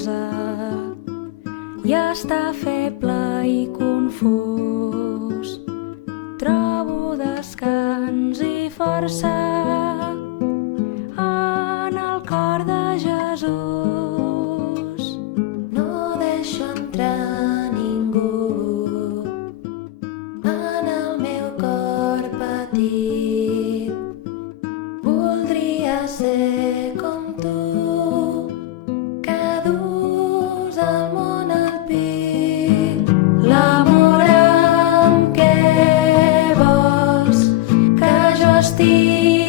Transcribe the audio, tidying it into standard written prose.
bronze i està feble i confús. Trobo descans i força en el cor de Jesús. No deixo entrar ningú en el meu cor petit. Voldria ser com tu, que dus el món al pit. L'amor amb què vols que jo estigui